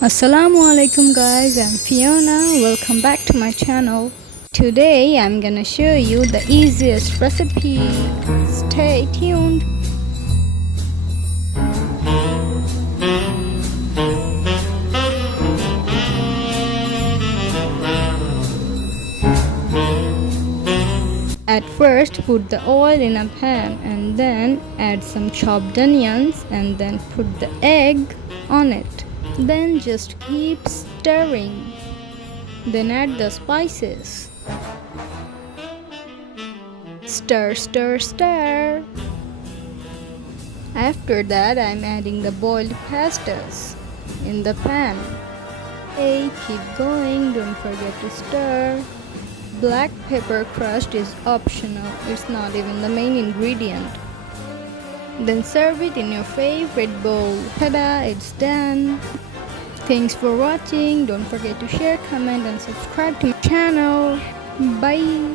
Assalamu alaikum guys, I'm Fiona. Welcome back to my channel. Today I'm gonna show you the easiest recipe. Stay tuned. At first put the oil in a pan and then add some chopped onions and then put the egg on it. Then just keep stirring. Then add the spices. Stir, stir, stir. After that I'm adding the boiled pastas in the pan. Hey, keep going, don't forget to stir. Black pepper crushed is optional, it's not even the main ingredient. Then serve it in your favorite bowl. Ta-da, it's done. Thanks for watching. Don't forget to share, comment and subscribe to my channel. Bye.